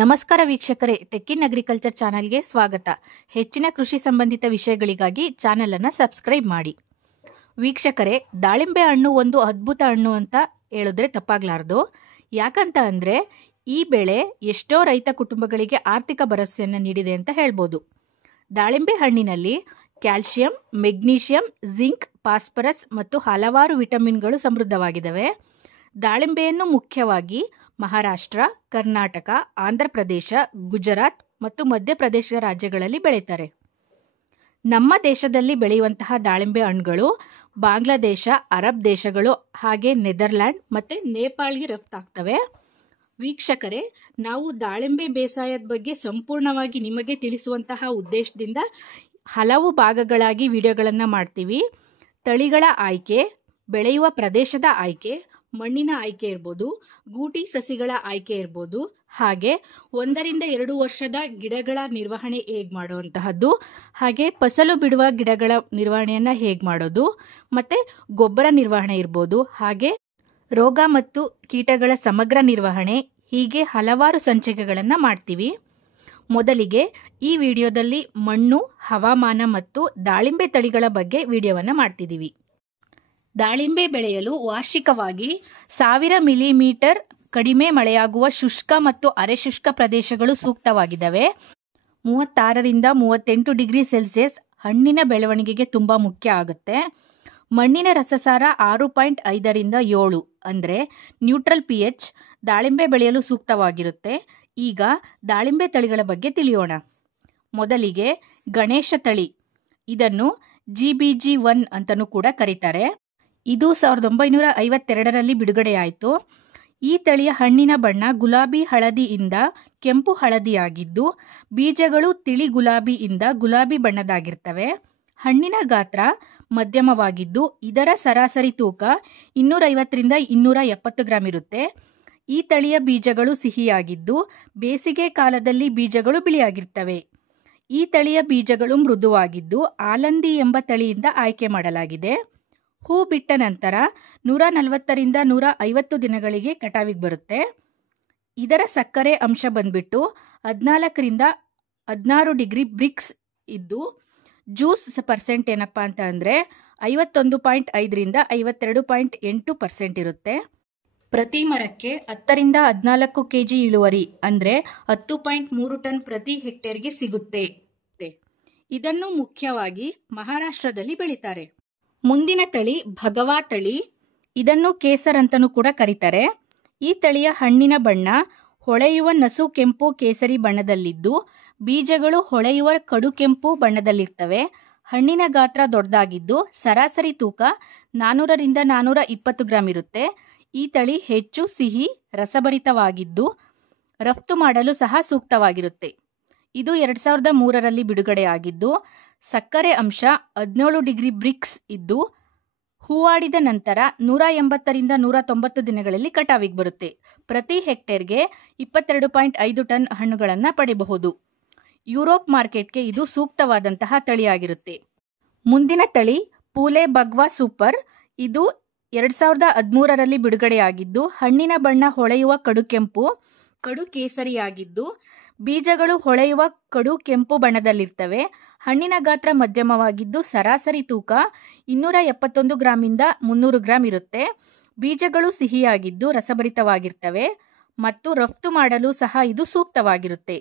ನಮಸ್ಕಾರ ವೀಕ್ಷಕರೇ, tech in agriculture ಚಾನಲ್ಗೆ ಸ್ವಾಗತ. ಹೆಚ್ಚಿನ ಕೃಷಿ ಸಂಬಂಧಿತ ವಿಷಯಗಳಿಗಾಗಿ ಚಾನಲನ್ನು ಸಬ್ಸ್ಕ್ರೈಬ್ ಮಾಡಿ. ವೀಕ್ಷಕರೇ, ದಾಳಿಂಬೆ ಹಣ್ಣು ಒಂದು ಅದ್ಭುತ ಹಣ್ಣು ಅಂತ ಹೇಳಿದ್ರೆ ತಪ್ಪಾಗಲಾರ್ದು. ಯಾಕಂತ ಅಂದರೆ ಈ ಬೆಳೆ ಎಷ್ಟೋ ರೈತ ಕುಟುಂಬಗಳಿಗೆ ಆರ್ಥಿಕ ಭರವಸೆಯನ್ನು ನೀಡಿದೆ ಅಂತ ಹೇಳ್ಬೋದು. ದಾಳಿಂಬೆ ಹಣ್ಣಿನಲ್ಲಿ ಕ್ಯಾಲ್ಶಿಯಂ, ಮೆಗ್ನೀಷಿಯಂ, ಜಿಂಕ್, ಫಾಸ್ಫರಸ್ ಮತ್ತು ಹಲವಾರು ವಿಟಮಿನ್ಗಳು ಸಮೃದ್ಧವಾಗಿದ್ದಾವೆ. ದಾಳಿಂಬೆಯನ್ನು ಮುಖ್ಯವಾಗಿ ಮಹಾರಾಷ್ಟ್ರ, ಕರ್ನಾಟಕ, ಆಂಧ್ರ ಪ್ರದೇಶ, ಗುಜರಾತ್ ಮತ್ತು ಮಧ್ಯಪ್ರದೇಶ ರಾಜ್ಯಗಳಲ್ಲಿ ಬೆಳೀತಾರೆ. ನಮ್ಮ ದೇಶದಲ್ಲಿ ಬೆಳೆಯುವಂತಹ ದಾಳಿಂಬೆ ಹಣ್ಣುಗಳು ಬಾಂಗ್ಲಾದೇಶ, ಅರಬ್ ದೇಶಗಳು ಹಾಗೆ ನೆದರ್ಲ್ಯಾಂಡ್ ಮತ್ತು ನೇಪಾಳ್ಗೆ ರಫ್ತಾಗ್ತವೆ. ವೀಕ್ಷಕರೇ, ನಾವು ದಾಳಿಂಬೆ ಬೇಸಾಯದ ಬಗ್ಗೆ ಸಂಪೂರ್ಣವಾಗಿ ನಿಮಗೆ ತಿಳಿಸುವಂತಹ ಉದ್ದೇಶದಿಂದ ಹಲವು ಭಾಗಗಳಾಗಿ ವಿಡಿಯೋಗಳನ್ನು ಮಾಡ್ತೀವಿ. ತಳಿಗಳ ಆಯ್ಕೆ, ಬೆಳೆಯುವ ಪ್ರದೇಶದ ಆಯ್ಕೆ, ಮಣ್ಣಿನ ಆಯ್ಕೆ ಇರ್ಬೋದು, ಗೂಟಿ ಸಸಿಗಳ ಆಯ್ಕೆ ಇರ್ಬೋದು, ಹಾಗೆ 1 2 ವರ್ಷದ ಗಿಡಗಳ ನಿರ್ವಹಣೆ ಹೇಗೆ ಮಾಡುವಂತಹದ್ದು, ಹಾಗೆ ಫಸಲು ಬಿಡುವ ಗಿಡಗಳ ನಿರ್ವಹಣೆಯನ್ನು ಹೇಗೆ ಮಾಡೋದು, ಮತ್ತು ಗೊಬ್ಬರ ನಿರ್ವಹಣೆ ಇರ್ಬೋದು, ಹಾಗೆ ರೋಗ ಮತ್ತು ಕೀಟಗಳ ಸಮಗ್ರ ನಿರ್ವಹಣೆ, ಹೀಗೆ ಹಲವಾರು ಸಂಚಿಕೆಗಳನ್ನು ಮಾಡ್ತೀವಿ. ಮೊದಲಿಗೆ ಈ ವಿಡಿಯೋದಲ್ಲಿ ಮಣ್ಣು, ಹವಾಮಾನ ಮತ್ತು ದಾಳಿಂಬೆ ತಳಿಗಳ ಬಗ್ಗೆ ವಿಡಿಯೋವನ್ನು ಮಾಡ್ತಿದ್ದೀವಿ. ದಾಳಿಂಬೆ ಬೆಳೆಯಲು ವಾರ್ಷಿಕವಾಗಿ 1000 ಮಿಲಿಮೀಟರ್ ಕಡಿಮೆ ಮಳೆಯಾಗುವ ಶುಷ್ಕ ಮತ್ತು ಅರೆಶುಷ್ಕ ಪ್ರದೇಶಗಳು ಸೂಕ್ತವಾಗಿದ್ದಾವೆ. 36 ರಿಂದ 38 ಡಿಗ್ರಿ ಸೆಲ್ಸಿಯಸ್ ಹಣ್ಣಿನ ಬೆಳವಣಿಗೆಗೆ ತುಂಬ ಮುಖ್ಯ ಆಗುತ್ತೆ. ಮಣ್ಣಿನ ರಸಸಾರ 6.5 ರಿಂದ 7 ಅಂದರೆ ನ್ಯೂಟ್ರಲ್ pH ದಾಳಿಂಬೆ ಬೆಳೆಯಲು ಸೂಕ್ತವಾಗಿರುತ್ತೆ. ಈಗ ದಾಳಿಂಬೆ ತಳಿಗಳ ಬಗ್ಗೆ ತಿಳಿಯೋಣ. ಮೊದಲಿಗೆ ಗಣೇಶ ತಳಿ, ಇದನ್ನು GBG1 ಅಂತಲೂ ಕೂಡ ಕರೀತಾರೆ. ಇದು 1952ರಲ್ಲಿ ಬಿಡುಗಡೆಯಾಯಿತು. ಈ ತಳಿಯ ಹಣ್ಣಿನ ಬಣ್ಣ ಗುಲಾಬಿ ಹಳದಿಯಿಂದ ಕೆಂಪು ಹಳದಿಯಾಗಿದ್ದು, ಬೀಜಗಳು ತಿಳಿ ಗುಲಾಬಿಯಿಂದ ಗುಲಾಬಿ ಬಣ್ಣದಾಗಿರ್ತವೆ. ಹಣ್ಣಿನ ಗಾತ್ರ ಮಧ್ಯಮವಾಗಿದ್ದು, ಇದರ ಸರಾಸರಿ ತೂಕ 250 ರಿಂದ 270 ಗ್ರಾಂ ಇರುತ್ತೆ. ಈ ತಳಿಯ ಬೀಜಗಳು ಸಿಹಿಯಾಗಿದ್ದು, ಬೇಸಿಗೆ ಕಾಲದಲ್ಲಿ ಬೀಜಗಳು ಬಿಳಿಯಾಗಿರ್ತವೆ. ಈ ತಳಿಯ ಬೀಜಗಳು ಮೃದುವಾಗಿದ್ದು, ಆಲಂದಿ ಎಂಬ ತಳಿಯಿಂದ ಆಯ್ಕೆ ಮಾಡಲಾಗಿದೆ. ಹೂ ಬಿಟ್ಟ ನಂತರ 140 ರಿಂದ 150 ದಿನಗಳಿಗೆ ಕಟಾವಿಗೆ ಬರುತ್ತೆ. ಇದರ ಸಕ್ಕರೆ ಅಂಶ ಬಂದ್ಬಿಟ್ಟು 14 ರಿಂದ 16 ಡಿಗ್ರಿ ಬ್ರಿಕ್ಸ್ ಇದ್ದು, ಜ್ಯೂಸ್ ಪರ್ಸೆಂಟ್ ಏನಪ್ಪ ಅಂತ ಅಂದರೆ 51.5 ರಿಂದ 52.8% ಇರುತ್ತೆ. ಪ್ರತಿ ಮರಕ್ಕೆ 10 ರಿಂದ 14 kg ಇಳುವರಿ ಅಂದರೆ 10.3 ಟನ್ ಪ್ರತಿ ಹೆಕ್ಟೇರ್ಗೆ ಸಿಗುತ್ತೆ. ಇದನ್ನು ಮುಖ್ಯವಾಗಿ ಮಹಾರಾಷ್ಟ್ರದಲ್ಲಿ ಬೆಳೀತಾರೆ. ಮುಂದಿನ ತಳಿ ಭಗವಾ ತಳಿ, ಇದನ್ನು ಕೇಸರ್ ಅಂತಲೂ ಕೂಡ ಕರೀತಾರೆ. ಈ ತಳಿಯ ಹಣ್ಣಿನ ಬಣ್ಣ ಹೊಳೆಯುವ ನಸು ಕೆಂಪು ಕೇಸರಿ ಬಣ್ಣದಲ್ಲಿದ್ದು, ಬೀಜಗಳು ಹೊಳೆಯುವ ಕಡು ಕೆಂಪು ಬಣ್ಣದಲ್ಲಿರ್ತವೆ. ಹಣ್ಣಿನ ಗಾತ್ರ ದೊಡ್ಡದಾಗಿದ್ದು, ಸರಾಸರಿ ತೂಕ 400 ರಿಂದ 420 ಗ್ರಾಂ ಇರುತ್ತೆ. ಈ ತಳಿ ಹೆಚ್ಚು ಸಿಹಿ ರಸಭರಿತವಾಗಿದ್ದು, ರಫ್ತು ಮಾಡಲು ಸಹ ಸೂಕ್ತವಾಗಿರುತ್ತೆ. ಇದು 2003ರಲ್ಲಿ ಬಿಡುಗಡೆಯಾಗಿದ್ದು, ಸಕ್ಕರೆ ಅಂಶ 17 ಡಿಗ್ರಿ ಬ್ರಿಕ್ಸ್ ಇದ್ದು, ಹೂವಾಡಿದ ನಂತರ 180 ರಿಂದ 190 ದಿನಗಳಲ್ಲಿ ಕಟಾವಿಗೆ ಬರುತ್ತೆ. ಪ್ರತಿ ಹೆಕ್ಟೇರ್ಗೆ 22.5 ಟನ್ ಹಣ್ಣುಗಳನ್ನು ಪಡೆಯಬಹುದು. ಯುರೋಪ್ ಮಾರ್ಕೆಟ್ಗೆ ಇದು ಸೂಕ್ತವಾದಂತಹ ತಳಿಯಾಗಿರುತ್ತೆ. ಮುಂದಿನ ತಳಿ ಪೂಲೆ ಬಗ್ವಾ ಸೂಪರ್, ಇದು 2013ರಲ್ಲಿ ಬಿಡುಗಡೆಯಾಗಿದ್ದು, ಹಣ್ಣಿನ ಬಣ್ಣ ಹೊಳೆಯುವ ಕಡು ಕೆಂಪು, ಕಡು ಕೇಸರಿಯಾಗಿದ್ದು, ಬೀಜಗಳು ಹೊಳೆಯುವ ಕಡು ಕೆಂಪು ಬಣ್ಣದಲ್ಲಿರ್ತವೆ. ಹಣ್ಣಿನ ಗಾತ್ರ ಮಧ್ಯಮವಾಗಿದ್ದು, ಸರಾಸರಿ ತೂಕ 271 ಗ್ರಾಮಿಂದ 300 ಗ್ರಾಂ ಇರುತ್ತೆ. ಬೀಜಗಳು ಸಿಹಿಯಾಗಿದ್ದು ರಸಭರಿತವಾಗಿರ್ತವೆ ಮತ್ತು ರಫ್ತು ಮಾಡಲು ಸಹ ಇದು ಸೂಕ್ತವಾಗಿರುತ್ತೆ.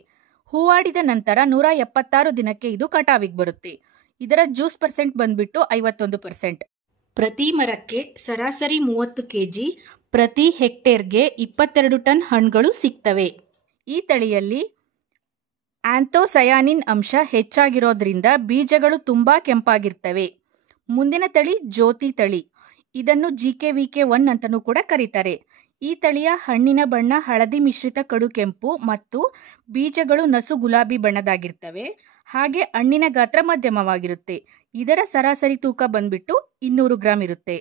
ಹೂವಾಡಿದ ನಂತರ 176 ದಿನಕ್ಕೆ ಇದು ಕಟಾವಿಗೆ ಬರುತ್ತೆ. ಇದರ ಜ್ಯೂಸ್ ಪರ್ಸೆಂಟ್ ಬಂದ್ಬಿಟ್ಟು 51%. ಪ್ರತಿ ಮರಕ್ಕೆ ಸರಾಸರಿ 30 kg, ಪ್ರತಿ ಹೆಕ್ಟೇರ್ಗೆ 22 ಟನ್ ಹಣ್ಣುಗಳು ಸಿಗ್ತವೆ. ಈ ತಳಿಯಲ್ಲಿ ಆಂಥೋಸಯಾನಿನ್ ಅಂಶ ಹೆಚ್ಚಾಗಿರೋದ್ರಿಂದ ಬೀಜಗಳು ತುಂಬ ಕೆಂಪಾಗಿರ್ತವೆ. ಮುಂದಿನ ತಳಿ ಜ್ಯೋತಿ ತಳಿ, ಇದನ್ನು GKVK1 ಅಂತಲೂ ಕೂಡ ಕರೀತಾರೆ. ಈ ತಳಿಯ ಹಣ್ಣಿನ ಬಣ್ಣ ಹಳದಿ ಮಿಶ್ರಿತ ಕಡು ಕೆಂಪು ಮತ್ತು ಬೀಜಗಳು ನಸು ಗುಲಾಬಿ ಬಣ್ಣದಾಗಿರ್ತವೆ. ಹಾಗೆ ಹಣ್ಣಿನ ಗಾತ್ರ ಮಧ್ಯಮವಾಗಿರುತ್ತೆ. ಇದರ ಸರಾಸರಿ ತೂಕ ಬಂದ್ಬಿಟ್ಟು 200 ಗ್ರಾಂ ಇರುತ್ತೆ.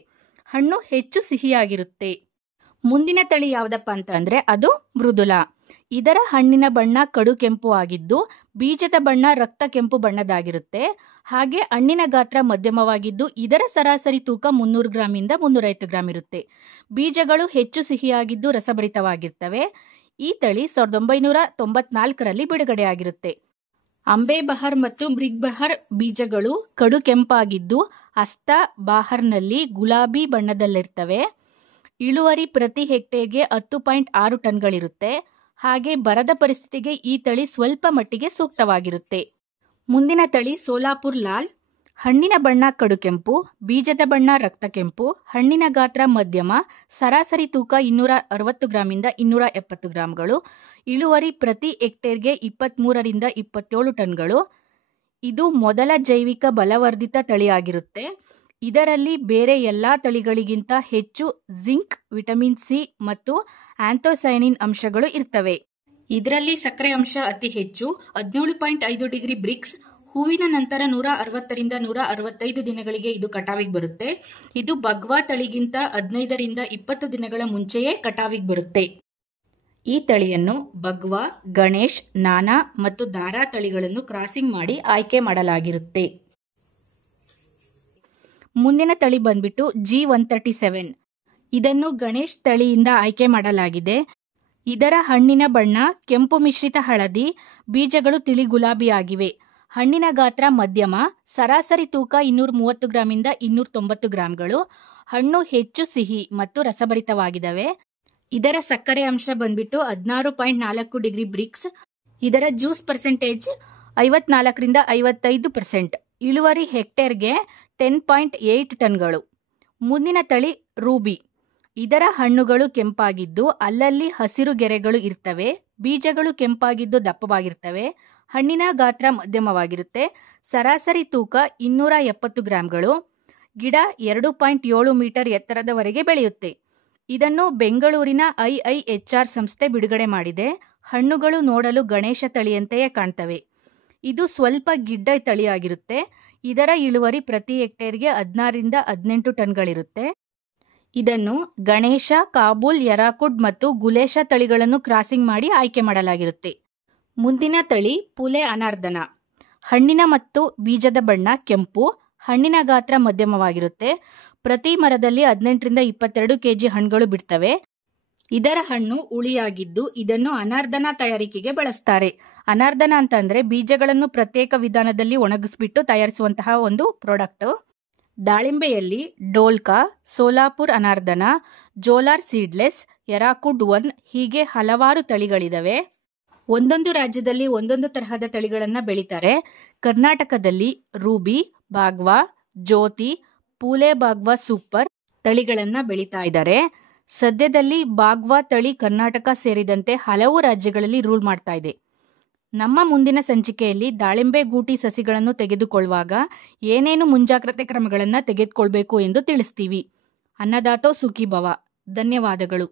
ಹಣ್ಣು ಹೆಚ್ಚು ಸಿಹಿಯಾಗಿರುತ್ತೆ. ಮುಂದಿನ ತಳಿ ಯಾವುದಪ್ಪ ಅಂತ ಅಂದರೆ ಅದು ಮೃದುಲಾ. ಇದರ ಹಣ್ಣಿನ ಬಣ್ಣ ಕಡು ಕೆಂಪು ಆಗಿದ್ದು, ಬೀಜದ ಬಣ್ಣ ರಕ್ತ ಕೆಂಪು ಬಣ್ಣದಾಗಿರುತ್ತೆ. ಹಾಗೆ ಹಣ್ಣಿನ ಗಾತ್ರ ಮಧ್ಯಮವಾಗಿದ್ದು, ಇದರ ಸರಾಸರಿ ತೂಕ 300 ಗ್ರಾಮಿಂದ 350 ಗ್ರಾಂ ಇರುತ್ತೆ. ಬೀಜಗಳು ಹೆಚ್ಚು ಸಿಹಿಯಾಗಿದ್ದು ರಸಭರಿತವಾಗಿರ್ತವೆ. ಈ ತಳಿ 1994ರಲ್ಲಿ ಬಿಡುಗಡೆಯಾಗಿರುತ್ತೆ. ಅಂಬೆ ಬಹರ್ ಮತ್ತು ಮೃಗ್ ಬಹರ್ ಬೀಜಗಳು ಕಡು ಕೆಂಪಾಗಿದ್ದು ಅಸ್ತಾ ಬಹರ್ನಲ್ಲಿ ಗುಲಾಬಿ ಬಣ್ಣದಲ್ಲಿರ್ತವೆ. ಇಳುವರಿ ಪ್ರತಿ ಹೆಕ್ಟೇರ್ಗೆ 10.6 ಟನ್ಗಳಿರುತ್ತೆ. ಹಾಗೆ ಬರದ ಪರಿಸ್ಥಿತಿಗೆ ಈ ತಳಿ ಸ್ವಲ್ಪ ಮಟ್ಟಿಗೆ ಸೂಕ್ತವಾಗಿರುತ್ತೆ. ಮುಂದಿನ ತಳಿ ಸೋಲಾಪುರ್ ಲಾಲ್. ಹಣ್ಣಿನ ಬಣ್ಣ ಕಡು ಕೆಂಪು, ಬೀಜದ ಬಣ್ಣ ರಕ್ತ ಕೆಂಪು, ಹಣ್ಣಿನ ಗಾತ್ರ ಮಧ್ಯಮ, ಸರಾಸರಿ ತೂಕ 260 ಗ್ರಾಮಿಂದ 270 ಗ್ರಾಂಗಳು. ಇಳುವರಿ ಪ್ರತಿ ಹೆಕ್ಟೇರ್ಗೆ 23ರಿಂದ 27 ಟನ್ಗಳು. ಇದು ಮೊದಲ ಜೈವಿಕ ಬಲವರ್ಧಿತ ತಳಿಯಾಗಿರುತ್ತೆ. ಇದರಲ್ಲಿ ಬೇರೆ ಎಲ್ಲ ತಳಿಗಳಿಗಿಂತ ಹೆಚ್ಚು ಜಿಂಕ್, ವಿಟಮಿನ್ ಸಿ ಮತ್ತು ಆಂಥೋಸೈನಿನ್ ಅಂಶಗಳು ಇರ್ತವೆ. ಇದರಲ್ಲಿ ಸಕ್ಕರೆ ಅಂಶ ಅತಿ ಹೆಚ್ಚು, 17.5 ಡಿಗ್ರಿ ಬ್ರಿಕ್ಸ್. ಹೂವಿನ ನಂತರ 160ರಿಂದ 165 ದಿನಗಳಿಗೆ ಇದು ಕಟಾವಿಗೆ ಬರುತ್ತೆ. ಇದು ಬಗ್ವಾ ತಳಿಗಿಂತ 15ರಿಂದ 20 ದಿನಗಳ ಮುಂಚೆಯೇ ಕಟಾವಿಗೆ ಬರುತ್ತೆ. ಈ ತಳಿಯನ್ನು ಬಗ್ವಾ, ಗಣೇಶ್, ನಾನಾ ಮತ್ತು ದಾರಾ ತಳಿಗಳನ್ನು ಕ್ರಾಸಿಂಗ್ ಮಾಡಿ ಆಯ್ಕೆ ಮಾಡಲಾಗಿರುತ್ತೆ. ಮುಂದಿನ ತಳಿ ಬಂದ್ಬಿಟ್ಟು G137. ಇದನ್ನು ಗಣೇಶ್ ತಳಿಯಿಂದ ಆಯ್ಕೆ ಮಾಡಲಾಗಿದೆ. ಇದರ ಹಣ್ಣಿನ ಬಣ್ಣ ಕೆಂಪು ಮಿಶ್ರಿತ ಹಳದಿ, ಬೀಜಗಳು ತಿಳಿ ಗುಲಾಬಿಯಾಗಿವೆ. ಹಣ್ಣಿನ ಗಾತ್ರ ಮಧ್ಯಮ, ಸರಾಸರಿ ತೂಕ 230 ಗ್ರಾಮಿಂದ 290 ಗ್ರಾಂಗಳು. ಹಣ್ಣು ಹೆಚ್ಚು ಸಿಹಿ ಮತ್ತು ರಸಭರಿತವಾಗಿದ್ದಾವೆ. ಇದರ ಸಕ್ಕರೆ ಅಂಶ ಬಂದ್ಬಿಟ್ಟು 16.4 ಡಿಗ್ರಿ ಬ್ರಿಕ್ಸ್. ಇದರ ಜ್ಯೂಸ್ ಪರ್ಸೆಂಟೇಜ್ 54ರಿಂದ 55%. ಇಳುವರಿ ಹೆಕ್ಟೇರ್ಗೆ 10.8 ಟನ್ಗಳು. ಮುಂದಿನ ತಳಿ ರೂಬಿ. ಇದರ ಹಣ್ಣುಗಳು ಕೆಂಪಾಗಿದ್ದು ಅಲ್ಲಲ್ಲಿ ಹಸಿರು ಗೆರೆಗಳು ಇರ್ತವೆ. ಬೀಜಗಳು ಕೆಂಪಾಗಿದ್ದು ದಪ್ಪವಾಗಿರ್ತವೆ. ಹಣ್ಣಿನ ಗಾತ್ರ ಮಧ್ಯಮವಾಗಿರುತ್ತೆ. ಸರಾಸರಿ ತೂಕ 270 ಗ್ರಾಂಗಳು. ಗಿಡ 2.7 ಮೀಟರ್ ಎತ್ತರದವರೆಗೆ ಬೆಳೆಯುತ್ತೆ. ಇದನ್ನು ಬೆಂಗಳೂರಿನ IIHR ಸಂಸ್ಥೆ ಬಿಡುಗಡೆ ಮಾಡಿದೆ. ಹಣ್ಣುಗಳು ನೋಡಲು ಗಣೇಶ ತಳಿಯಂತೆಯೇ ಕಾಣ್ತವೆ. ಇದು ಸ್ವಲ್ಪ ಗಿಡ್ಡ ತಳಿಯಾಗಿರುತ್ತೆ. ಇದರ ಇಳುವರಿ ಪ್ರತಿ ಹೆಕ್ಟೇರ್ಗೆ 16ರಿಂದ 18 ಟನ್ಗಳಿರುತ್ತೆ. ಇದನ್ನು ಗಣೇಶ, ಕಾಬೂಲ್, ಯರಾಕುಡ್ ಮತ್ತು ಗುಲೇಶ ತಳಿಗಳನ್ನು ಕ್ರಾಸಿಂಗ್ ಮಾಡಿ ಆಯ್ಕೆ ಮಾಡಲಾಗಿರುತ್ತೆ. ಮುಂದಿನ ತಳಿ ಪುಲೆ ಅನಾರ್ದನ. ಹಣ್ಣಿನ ಮತ್ತು ಬೀಜದ ಬಣ್ಣ ಕೆಂಪು, ಹಣ್ಣಿನ ಗಾತ್ರ ಮಧ್ಯಮವಾಗಿರುತ್ತೆ. ಪ್ರತಿ ಮರದಲ್ಲಿ 18ರಿಂದ 22 ಕೆಜಿ ಹಣ್ಣುಗಳು ಬಿಡ್ತವೆ. ಇದರ ಹಣ್ಣು ಹುಳಿಯಾಗಿದ್ದು ಇದನ್ನು ಅನಾರ್ದನ ತಯಾರಿಕೆಗೆ ಬಳಸ್ತಾರೆ. ಅನಾರ್ದನ ಅಂತಂದ್ರೆ ಬೀಜಗಳನ್ನು ಪ್ರತ್ಯೇಕ ವಿಧಾನದಲ್ಲಿ ಒಣಗಿಸ್ಬಿಟ್ಟು ತಯಾರಿಸುವಂತಹ ಒಂದು ಪ್ರಾಡಕ್ಟ್. ದಾಳಿಂಬೆಯಲ್ಲಿ ಡೋಲ್ಕಾ, ಸೋಲಾಪುರ್ ಅನಾರ್ದನ, ಜೋಲಾರ್ ಸೀಡ್ಲೆಸ್, ಯರಾಕುಡ್ 1 ಹೀಗೆ ಹಲವಾರು ತಳಿಗಳಿದಾವೆ. ಒಂದೊಂದು ರಾಜ್ಯದಲ್ಲಿ ಒಂದೊಂದು ತರಹದ ತಳಿಗಳನ್ನು ಬೆಳೀತಾರೆ. ಕರ್ನಾಟಕದಲ್ಲಿ ರೂಬಿ, ಬಾಗ್ವಾ, ಜ್ಯೋತಿ, ಪೂಲೆ ಬಾಗ್ವಾ ಸೂಪರ್ ತಳಿಗಳನ್ನು ಬೆಳೀತಾ ಇದ್ದಾರೆ. ಸದ್ಯದಲ್ಲಿ ಬಾಗ್ವಾ ತಳಿ ಕರ್ನಾಟಕ ಸೇರಿದಂತೆ ಹಲವು ರಾಜ್ಯಗಳಲ್ಲಿ ರೂಲ್ ಮಾಡ್ತಾ ಇದೆ. ನಮ್ಮ ಮುಂದಿನ ಸಂಚಿಕೆಯಲ್ಲಿ ದಾಳಿಂಬೆ ಗೂಟಿ ಸಸಿಗಳನ್ನು ತೆಗೆದುಕೊಳ್ಳುವಾಗ ಏನೇನು ಮುಂಜಾಗ್ರತೆ ಕ್ರಮಗಳನ್ನು ತೆಗೆದುಕೊಳ್ಬೇಕು ಎಂದು ತಿಳಿಸ್ತೀವಿ. ಅನ್ನದಾತೋ ಸುಖೀ ಭವ. ಧನ್ಯವಾದಗಳು.